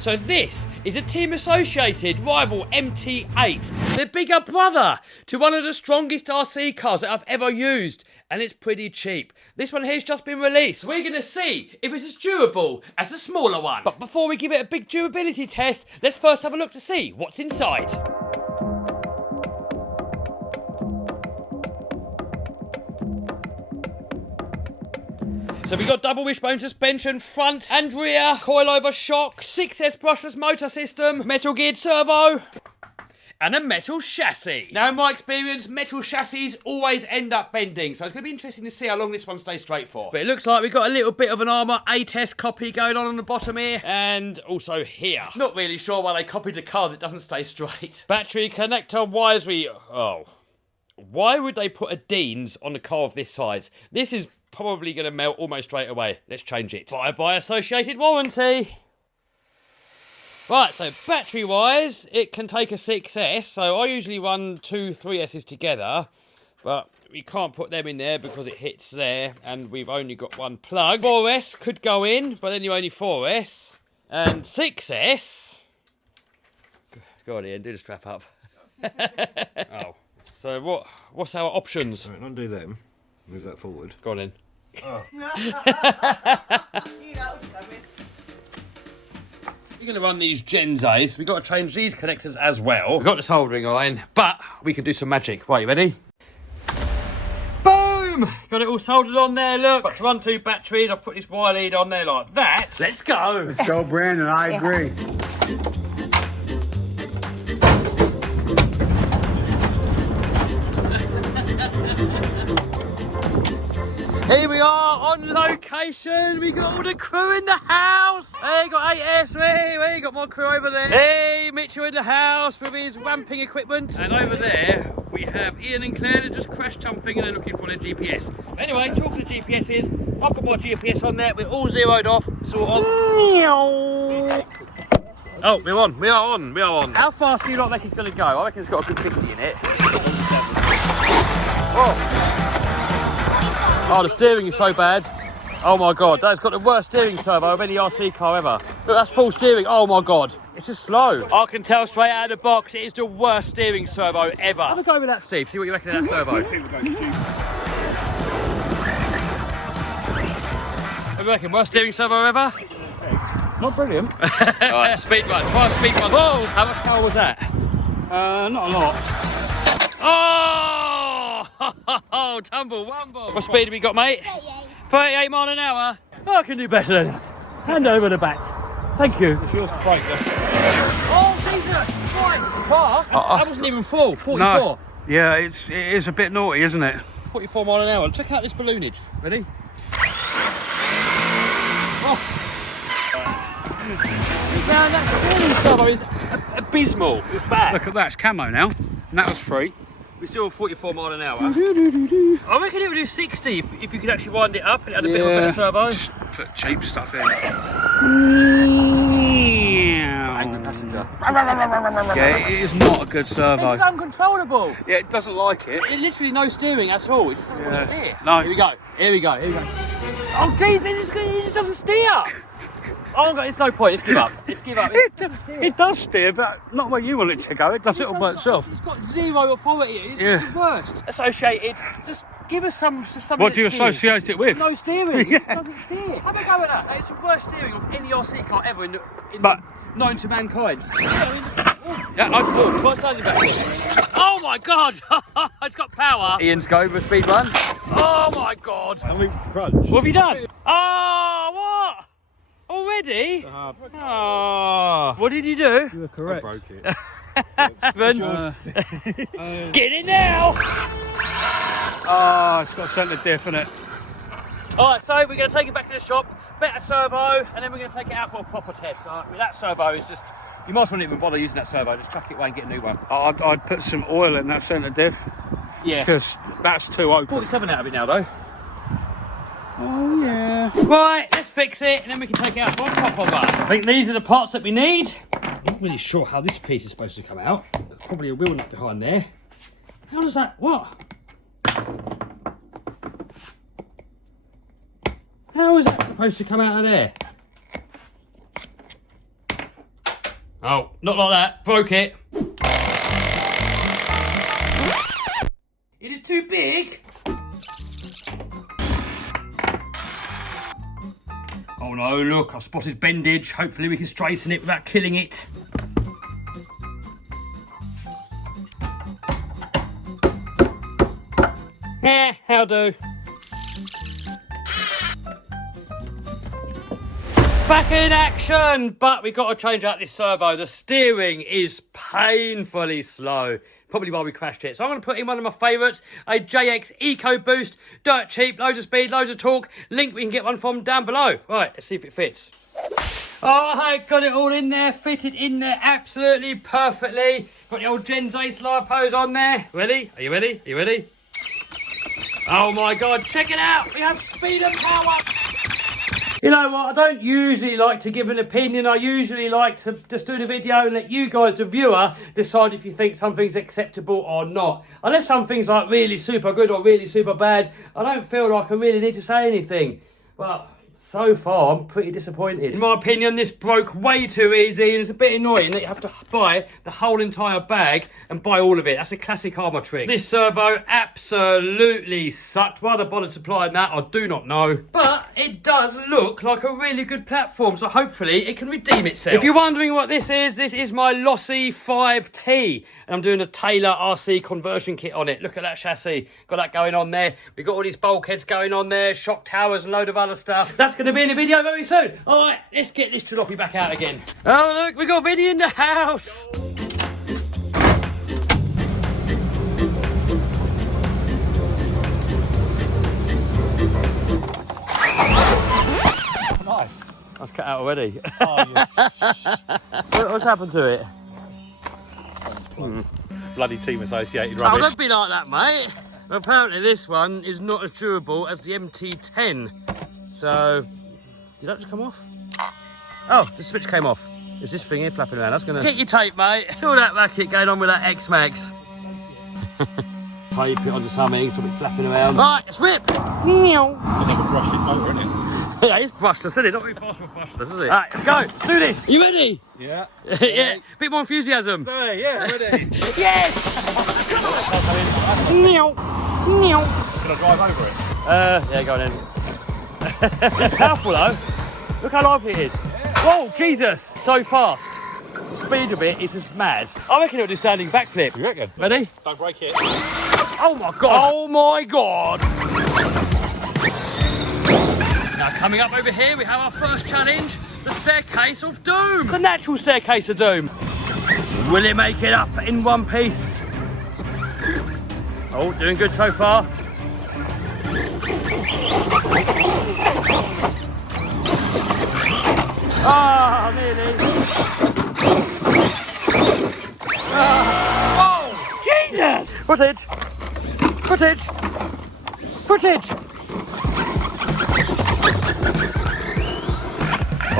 So this is a Team Associated rival MT8, the bigger brother to one of the strongest RC cars that I've ever used, and it's pretty cheap. This one here's just been released. We're going to see if it's as durable as the smaller one. But before we give it a big durability test, let's first have a look to see what's inside. So we've got double wishbone suspension, front and rear, coilover shock, 6S brushless motor system, metal geared servo, and a metal chassis. Now in my experience, metal chassis always end up bending, so it's going to be interesting to see how long this one stays straight for. But it looks like we've got a little bit of an Armour A-Test copy going on the bottom here, and also here. Not really sure why they copied a car that doesn't stay straight. Battery connector wires why would they put a Dean's on a car of this size? This is probably going to melt almost straight away. Let's change it. Bye-bye associated warranty. Right, so battery-wise, it can take a 6S. So I usually run 2 3Ss together, but we can't put them in there because it hits there, and we've only got one plug. 4S could go in, but then you only 4S. And 6S... Go on, Ian, do the strap up. Oh. So what's our options? Right, undo them. Move that forward. Go on in. Oh. You know that was coming. We're going to run these Gens A's. We've got to change these connectors as well. We've got the soldering iron, but we can do some magic. Right, you ready? Boom! Got it all soldered on there, look. Got to run 2 batteries. I'll put this wire lead on there like that. Let's go! Let's go, Brandon. I agree. Here we are on location. We got all the crew in the house. Hey, got 8S. Hey, got more crew over there. Hey, Mitchell in the house with his ramping equipment. And over there, we have Ian and Claire that just crashed something and they're looking for their GPS. Anyway, talking to GPSs, I've got my GPS on there. We're all zeroed off, sort of. Oh, we're on. We are on. How fast do you not think it's going to go? I reckon it's got a good 50 in it. Oh, the steering is so bad. Oh my God, that's got the worst steering servo of any RC car ever. Look, that's full steering. Oh my God, it's just slow. I can tell straight out of the box, it is the worst steering servo ever. Have a go with that, Steve. See what you reckon of that servo. What do you reckon? Worst steering servo ever? Not brilliant. Alright, speed run. Try a speed run. Whoa! How much power was that? Not a lot. Oh, tumble wumble. What speed have we got, mate? 38 mile an hour. Oh, I can do better than that. Hand over the bats. Thank you. It's yours to break this. Oh, Jesus! Fast. That wasn't even full. 44. No. Yeah, it is a bit naughty, isn't it? 44 mile an hour. Check out this balloonage. Ready? Oh. Man, that steering servo is abysmal. It was bad. Look at that, it's camo now. And that was free. We're still 44 mile an hour. I reckon it would do 60 if you could actually wind it up and it had a bit of a better servo. Just put cheap stuff in. Angry passenger. Yeah, it is not a good servo. It's uncontrollable. Yeah, it doesn't like it. It literally no steering at all. It just doesn't want to steer. No. Here we go. Oh, geez, it just doesn't steer. Oh, God, it's no point. Let's give up. It does steer, but not where you want it to go. It does it all by itself. It's got zero authority. It's the worst. Associated, just give us something. What do you associate it with? No steering. It doesn't steer. Have a go at that. It's the worst steering of any RC car ever known to mankind. Yeah, I thought. What's that back there? Oh my God! It's got power. Ian's go with a speed run. Oh my God! Something crunch. What have you done? Oh, what? Already? Oh. What did you do? You were correct. I broke it. Get it now! Oh, it's got centre diff in it. Alright, so we're going to take it back to the shop, better servo, and then we're going to take it out for a proper test. That servo is just, you might as well not even bother using that servo, just chuck it away and get a new one. I'd put some oil in that centre diff. Yeah. Because that's too open. 47 out of it now though. Oh yeah. Right, let's fix it and then we can take it out for a proper one. I think these are the parts that we need. I'm not really sure how this piece is supposed to come out. There's probably a wheel nut behind there. How does that, what? How is that supposed to come out of there? Oh, not like that. Broke it. It is too big. Oh no, look, I've spotted bendage. Hopefully we can straighten it without killing it. How do? Back in action, but we've got to change out this servo. The steering is painfully slow. Probably why we crashed it. So I'm going to put in one of my favourites, a JX Eco Boost. Dirt cheap, loads of speed, loads of torque. Link we can get one from down below. Right, let's see if it fits. Oh, I got it all in there, fitted in there absolutely perfectly. Got the old Gen Z slide pose on there. Ready? Are you ready? Are you ready? Oh my God, check it out. We have speed and power. You know what, I don't usually like to give an opinion. I usually like to just do the video and let you guys, the viewer, decide if you think something's acceptable or not. Unless something's like really super good or really super bad, I don't feel like I really need to say anything. But so far, I'm pretty disappointed. In my opinion, this broke way too easy, and it's a bit annoying that you have to buy the whole entire bag and buy all of it. That's a classic armour trick. This servo absolutely sucked. Why they bothered supplying that, I do not know. But it does look like a really good platform, so hopefully it can redeem itself. If you're wondering what this is my Lossy 5T, and I'm doing a Taylor RC conversion kit on it. Look at that chassis. Got that going on there. We've got all these bulkheads going on there, shock towers, and a load of other stuff. That's going to be in the video very soon. All right, let's get this jalopy back out again. Oh, look, we got Vinny in the house. Nice. That's cut out already. Oh, yeah. What's happened to it? Bloody team associated Oh, rubbish. don't be like that, mate. Apparently this one is not as durable as the MT10. So, did that just come off? Oh, the switch came off. Is this thing here flapping around? That's gonna... Get your tape, mate. It's all that racket going on with that X-Max. Tape it onto something, something flapping around. Right, let's rip. Never brush this motor, isn't it? Yeah, it's brushless, isn't it? Not very fast for brushless, is it? Right, let's go. Let's do this. You ready? Yeah. Yeah. Bit more enthusiasm. Sorry, yeah, ready. Yes! Meow. Meow. Can I drive over it? Yeah, go on then. It's powerful though. Look how lively it is. Whoa, Jesus! So fast. The speed of it is just mad. I reckon it'll do standing backflip. You reckon? Ready? Don't break it. Oh my God! Oh my God! Now coming up over here, we have our first challenge, the Staircase of Doom. The natural Staircase of Doom. Will it make it up in one piece? Oh, doing good so far. Ah, nearly. Whoa! Jesus! Footage! Footage! Footage!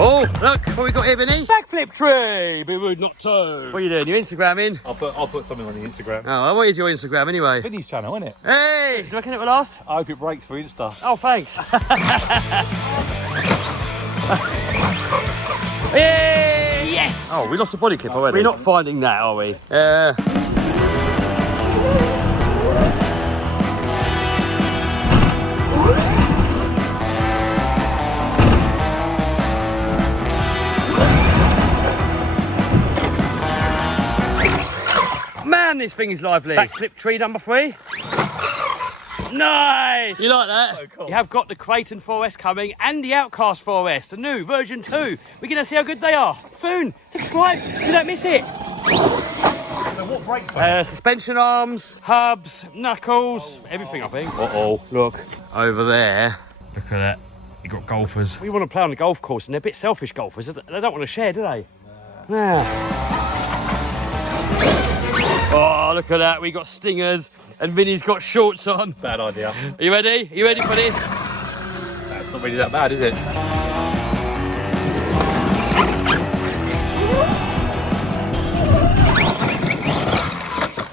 Oh, look, what we got here, Vinny? Backflip tree! Be rude not to. What are you doing? You Instagramming? I'll put something on the Instagram. Oh, what is your Instagram anyway? Vinny's channel, isn't it? Hey! Do you reckon it will last? I hope it breaks for Insta. Oh, thanks. Yay! Yes! Oh, we lost a body clip already. We're not finding that, are we? Man, this thing is lively. Backflip tree number 3. Nice! You like that? So cool. You have got the Creighton 4S coming and the Outcast 4S, the new version 2. We're going to see how good they are. Soon. Subscribe so don't miss it. So what breaks on it? Suspension arms, hubs, knuckles, everything I think. Uh-oh, look. Over there. Look at that. You got golfers. We want to play on the golf course and they're a bit selfish golfers. They don't want to share, do they? Nah. Oh, look at that. We got stingers and Vinny's got shorts on. Bad idea. Are you ready? Are you ready for this? That's not really that bad, is it?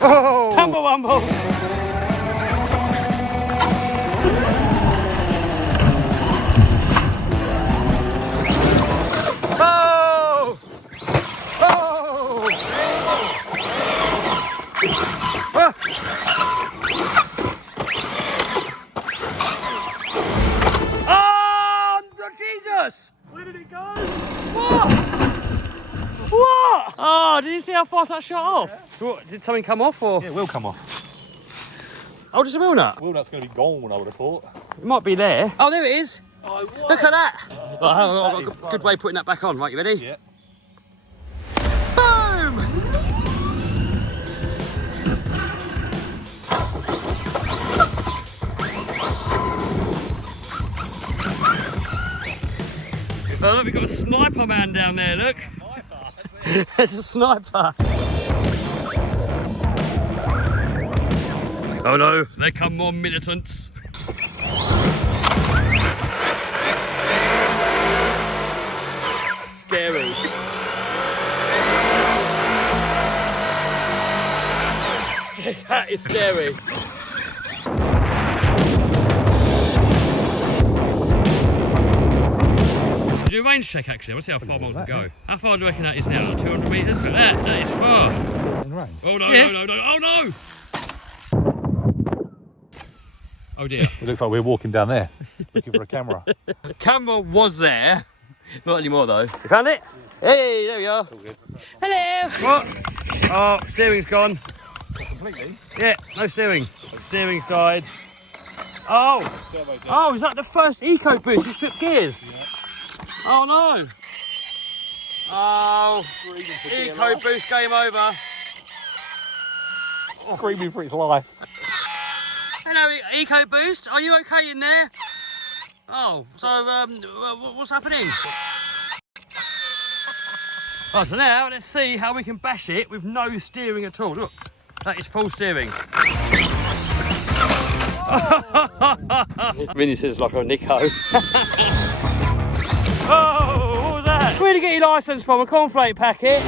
Oh! Tumble wumble! Oh! Oh! us! Where did it go? What? What? Oh, did you see how fast that shot off? Yeah. So what, did something come off or? Yeah, it will come off. Oh, just a wheel nut? Wheel nut's going to be gone, I would have thought. It might be there. Oh, there it is. Oh, what? Look at that. Right, I've got a good way of putting that back on. Right, you ready? Yeah. Boom! Oh, look, we've got a sniper man down there, look. There's a sniper. Oh no, there come more militants. Scary. That is scary. Do a range check actually. I want to see how far one can go. How far do you reckon that is now? 200 metres? That is far. Oh no, no, no, no, oh no! Oh dear. It looks like we're walking down there, looking for a camera. The camera was there. Not anymore though. You found it? Hey, there we are. Hello! What? Oh, steering's gone. Completely? Yeah, no steering. Steering's died. Oh! Oh, is that the first eco boost? You stripped gears? Yeah. Oh no! Oh, eco boost game over. Screaming for its life. Hello, eco boost. Are you okay in there? Oh, so what's happening? Oh, so now let's see how we can bash it with no steering at all. Look, that is full steering. Vinny says like a Nico. Oh, what was that? Where'd you get your licence from? A cornflake packet?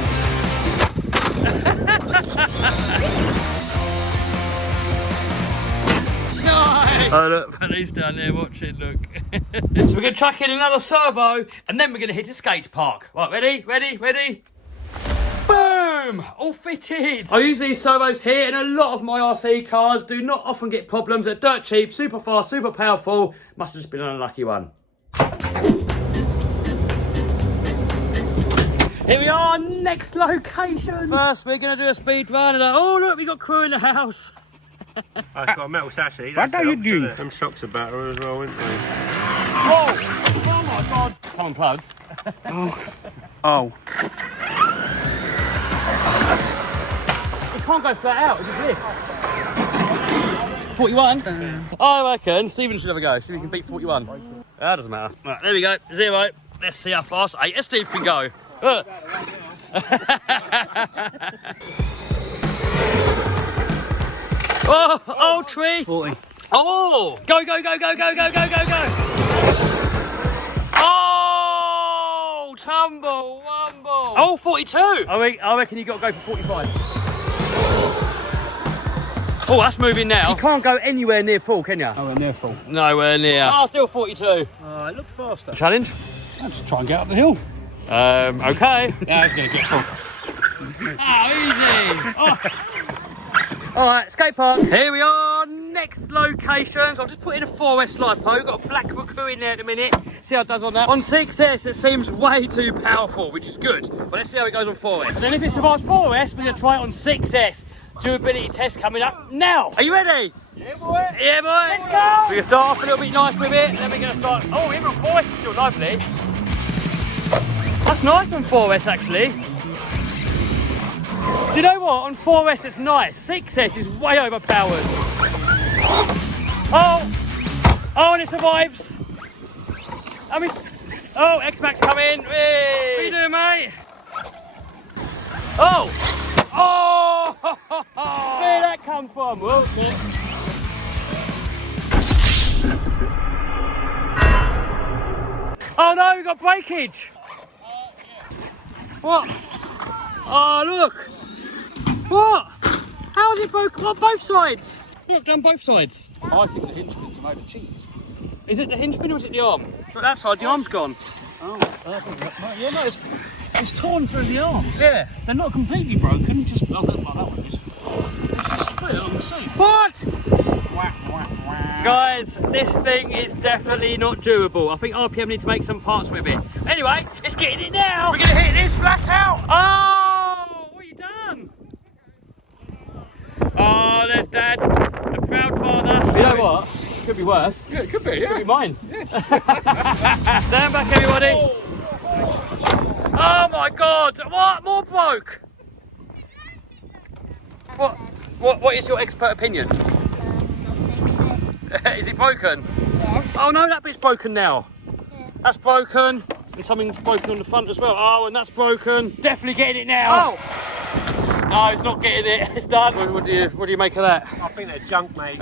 Nice! Oh look, Penny's down there watching, look. So we're going to chuck in another servo and then we're going to hit a skate park. Right, ready, ready, ready? Boom! All fitted. I use these servos here and a lot of my RC cars do not often get problems. They're dirt cheap, super fast, super powerful. Must have just been an unlucky one. Here we are, next location. First, we're going to do a speed run. And oh, look, we got crew in the house. Oh, it's got a metal sassy. What are you doing? Them shocks are better as well, aren't they? Whoa! Oh my God! Come on, plugged. Oh. It can't go flat out. It just lifts. 41. I reckon Stephen should have a go. See if he can beat 41. That doesn't matter. Right, there we go. 0. Let's see how fast Steve can go. Oh, tree. 40. Oh! Go, go, go, go, go, go, go, go, go! Oh! Tumble, wumble! Oh, 42! I reckon you got to go for 45. Oh, that's moving now. You can't go anywhere near full, can you? Oh, near full. Nowhere near. Oh, still 42. It looked faster. Challenge? I'll just try and get up the hill. Okay. Yeah, it's going to get full. Oh, easy! Oh. Alright, skate park. Here we are, next locations. I'll just put in a 4S lipo. We've got a black Raku in there at the minute. See how it does on that. On 6S, it seems way too powerful, which is good. But let's see how it goes on 4S. Then if it survives 4S, we're going to try it on 6S. Durability test coming up now. Are you ready? Yeah, boy. Yeah, boy. Let's go. We're going to start off a little bit nice with it, and then we're going to start... Oh, even on 4S is still lovely. That's nice on 4S, actually. Do you know what? On 4S it's nice. 6S is way overpowered. Oh! Oh, and it survives. Oh, X-Max coming. Hey. What are you doing, mate? Oh! Oh! Where'd that come from? Well, oh no, we've got breakage. What? Oh, look. What? How has it broken on both sides? Look, done both sides. I think the hinge pins are made of cheese. Is it the hinge pin or is it the arm? Look, that side, the arm's gone. Oh, yeah, no, it's torn through the arms. Yeah. They're not completely broken, just, oh, look like that one is. It's just split on the seat. What? Whack, whack, whack. Guys, this thing is definitely not durable. I think RPM need to make some parts with it. Anyway, it's getting it now. We're gonna hit this flat out. Oh, what have you done? Oh, there's Dad, a proud father. You know what? Could be worse. Yeah, it could be, yeah. Could be mine. Yes. Stand back, everybody. Oh my God! What? More broke? What is your expert opinion? Is it broken? Yes. Oh no, that bit's broken now. Yeah. That's broken. And something's broken on the front as well. Oh, and that's broken. Definitely getting it now. Oh! No, it's not getting it. It's done. What do you make of that? I think they're junk, mate.